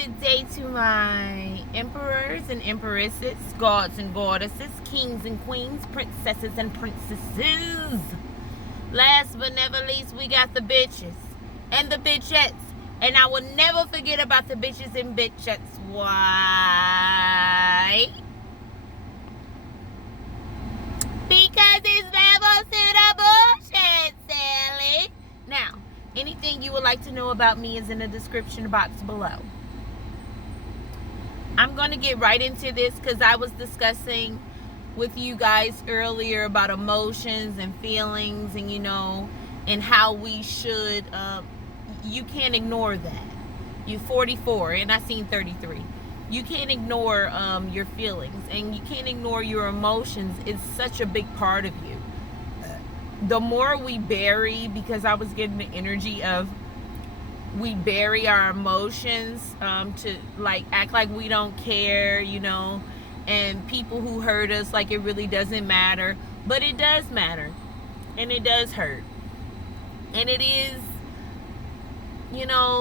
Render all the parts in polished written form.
Good day to my emperors and empresses, gods and goddesses, kings and queens, princesses and princesses. Last but never least, we got the bitches and the bitchettes. And I will never forget about the bitches and bitchettes. Why? Because it's levels to the bullshit, Sally. Now, anything you would like to know about me is in the description box below. I'm going to get right into this because I was discussing with you guys earlier about emotions and feelings and, and how we should, you can't ignore that. You're 44 and I seen 33. You can't ignore your feelings and you can't ignore your emotions. It's such a big part of you. The more we bury, because I was getting the energy of we bury our emotions to like act like we don't care, and people who hurt us like it really doesn't matter, but it does matter and it does hurt, and it is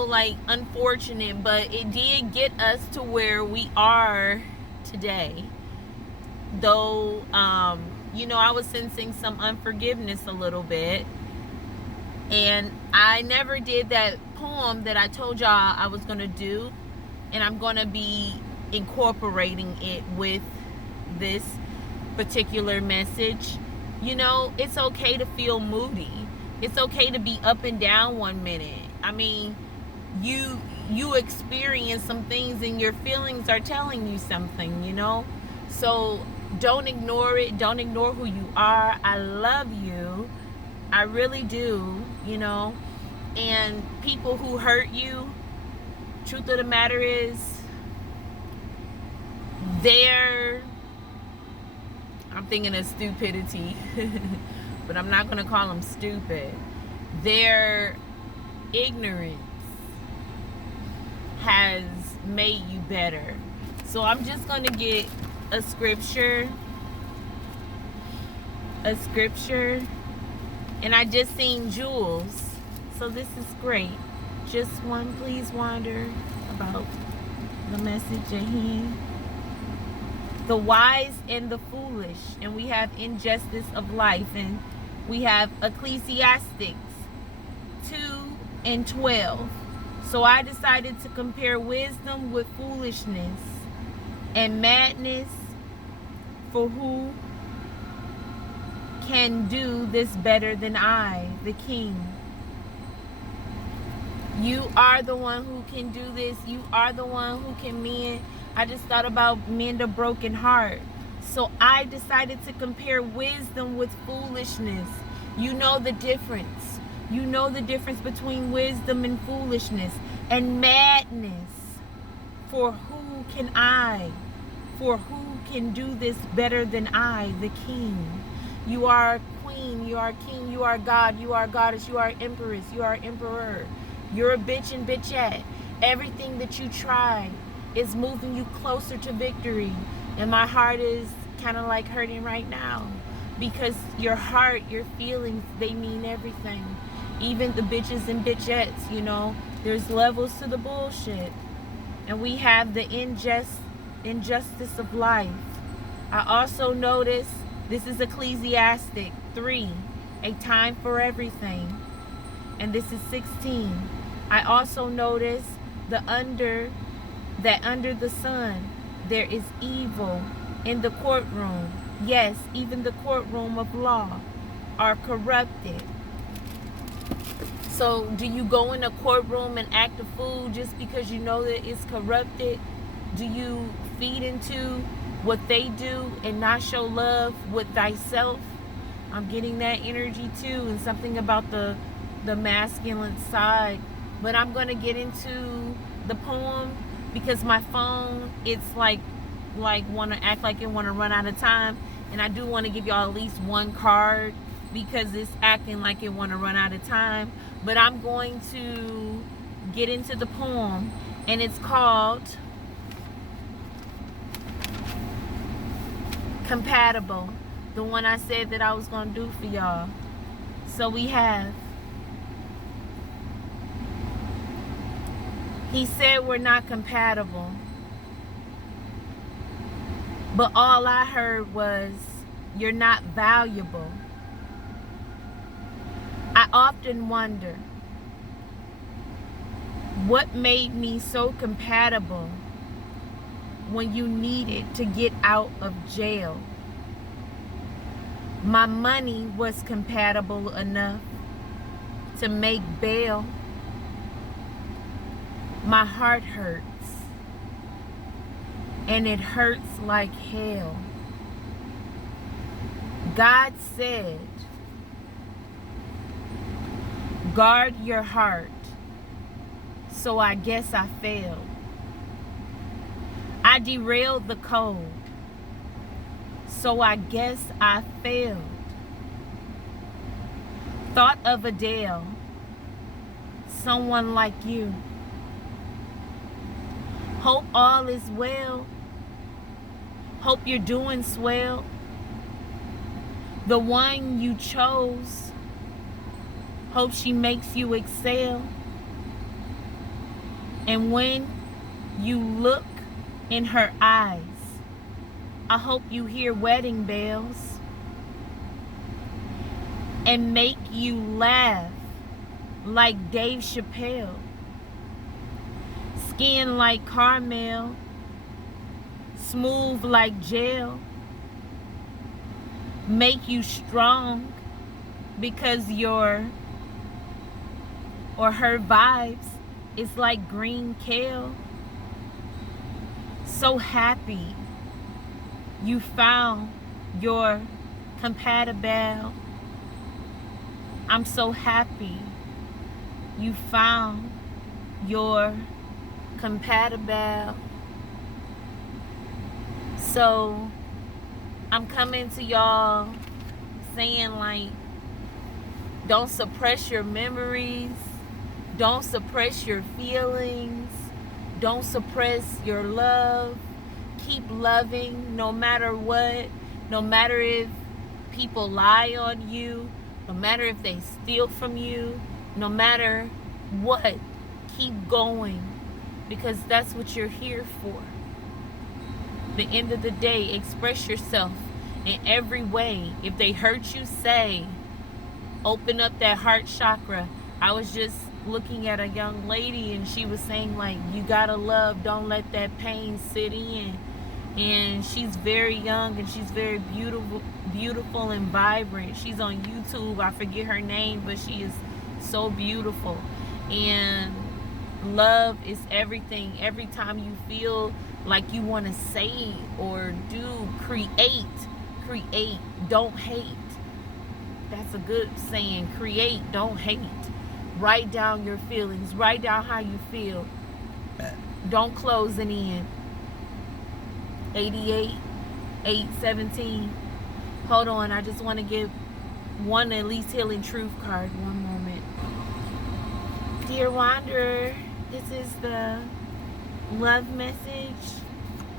like unfortunate, but it did get us to where we are today. Though I was sensing some unforgiveness a little bit, and I never did that poem that I told y'all I was going to do, and I'm going to be incorporating it with this particular message. It's okay to feel moody. It's okay to be up and down one minute. I mean, you experience some things and your feelings are telling you something, So don't ignore it. Don't ignore who you are. I love you. I really do, and people who hurt you, truth of the matter is, I'm thinking of stupidity, but I'm not going to call them stupid. Their ignorance has made you better. So I'm just going to get a scripture, and I just seen jewels. So this is great. Just one, please wonder about the message at hand. The wise and the foolish. And we have injustice of life. And we have Ecclesiastics 2:12. So I decided to compare wisdom with foolishness and madness, for who can do this better than I, the king? You are the one who can do this. You are the one who can mend. I just thought about mend a broken heart. So I decided to compare wisdom with foolishness. You know the difference. You know the difference between wisdom and foolishness and madness. For who can I? For who can do this better than I, the king? You are queen, you are king, you are God, you are goddess, you are empress, you are emperor. You're a bitch and bitchette. Everything that you try is moving you closer to victory. And my heart is kind of like hurting right now. Because your heart, your feelings, they mean everything. Even the bitches and bitchettes, there's levels to the bullshit. And we have the injustice of life. I also notice, this is Ecclesiastic 3, a time for everything. And this is 16. I also notice under the sun there is evil in the courtroom. Yes, even the courtroom of law are corrupted. So do you go in a courtroom and act a fool just because you know that it's corrupted? Do you feed into what they do and not show love with thyself? I'm getting that energy too, and something about the masculine side. But I'm going to get into the poem because my phone, it's like want to act like it want to run out of time. And I do want to give y'all at least one card because it's acting like it want to run out of time. But I'm going to get into the poem, and it's called Compatible, the one I said that I was going to do for y'all. So we have He said we're not compatible. But all I heard was, you're not valuable. I often wonder, what made me so compatible when you needed to get out of jail? My money was compatible enough to make bail. My heart hurts, and it hurts like hell. God said, guard your heart. So I guess I failed. I derailed the code. So I guess I failed. Thought of Adele, someone like you. Hope all is well. Hope you're doing swell. The one you chose, hope she makes you excel. And when you look in her eyes, I hope you hear wedding bells and make you laugh like Dave Chappelle. Skin like caramel, smooth like gel. Make you strong because your or her vibes is like green kale. So happy you found your compatible. I'm so happy you found your compatible. So I'm coming to y'all saying, like, don't suppress your memories. Don't suppress your feelings. Don't suppress your love. Keep loving no matter what. No matter if people lie on you. No matter if they steal from you. No matter what. Keep going. Because that's what you're here for. The end of the day, express yourself in every way. If they hurt you, say. Open up that heart chakra. I was just looking at a young lady and she was saying, like, you gotta love, don't let that pain sit in. And she's very young and she's very beautiful and vibrant. She's on YouTube. I forget her name, but she is so beautiful. And love is everything. Every time you feel like you want to say or do, create, don't hate. That's a good saying. Create, don't hate. Write down your feelings. Write down how you feel. Don't close it in. 88 817. Hold on, I just want to give one at least healing truth card. One moment. Dear Wanderer, this is the love message.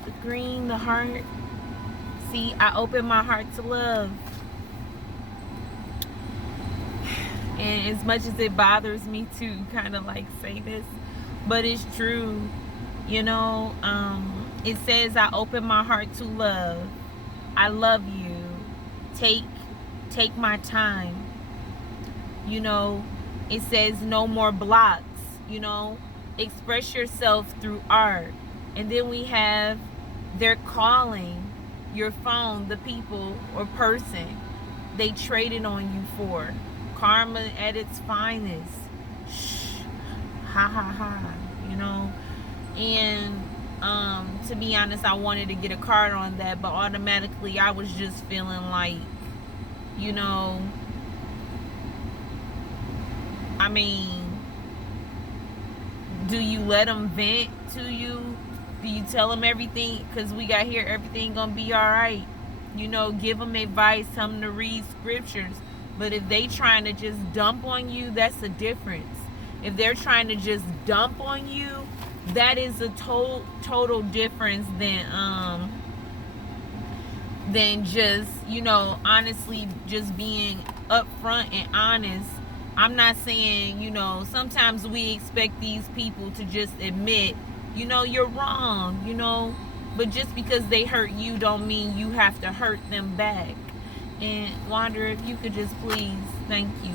The green, the heart. See, I open my heart to love. And as much as it bothers me to kind of like say this, but it's true. You know, it says I open my heart to love. I love you. Take my time. You know, it says no more blocks. You know, express yourself through art. And then we have, they're calling your phone, the people or person they traded on you for. Karma at its finest. Shh. Ha ha ha. You know. And to be honest, I wanted to get a card on that, but automatically I was just feeling like, you know, I mean, do you let them vent to you? Do you tell them everything? Because we got here, everything gonna be all right. You know, give them advice, tell them to read scriptures. But if they trying to just dump on you, that's the difference. If they're trying to just dump on you, that is a total difference than just, you know, honestly just being upfront and honest I'm not saying, sometimes we expect these people to just admit, you're wrong, but just because they hurt you don't mean you have to hurt them back. And Wanda, if you could just please, thank you.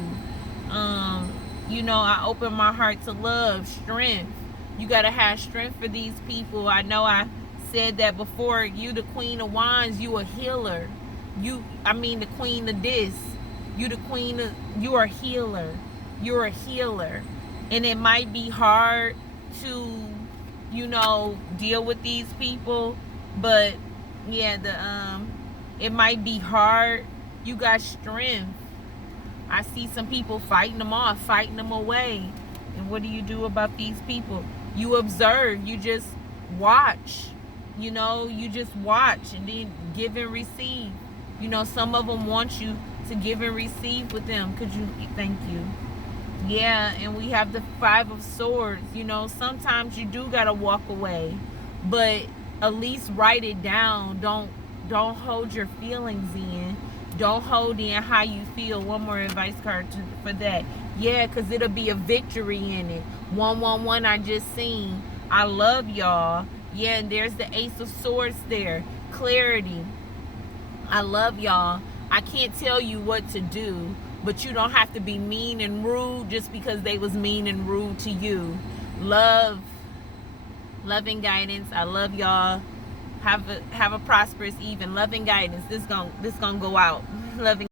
I open my heart to love, strength. You gotta have strength for these people. I know I said that before. You the Queen of Wands, you a healer. The Queen of this. You are a healer. You're a healer. And it might be hard to, deal with these people, but yeah, it might be hard. You got strength. I see some people fighting them off, fighting them away. And what do you do about these people? You observe. You just watch. You just watch and then give and receive. Some of them want you to give and receive with them. Thank you. Yeah, and we have the Five of Swords. Sometimes you do gotta walk away, but at least write it down. Don't hold your feelings in. Don't hold in how you feel. One more advice card for that. Yeah, because it'll be a victory in it. 111 I just seen. I love y'all. Yeah, and there's the Ace of Swords there. Clarity. I love y'all. I can't tell you what to do, but you don't have to be mean and rude just because they was mean and rude to you. Love and guidance. I love y'all. Have a prosperous even. Love and guidance. This gonna go out. Love and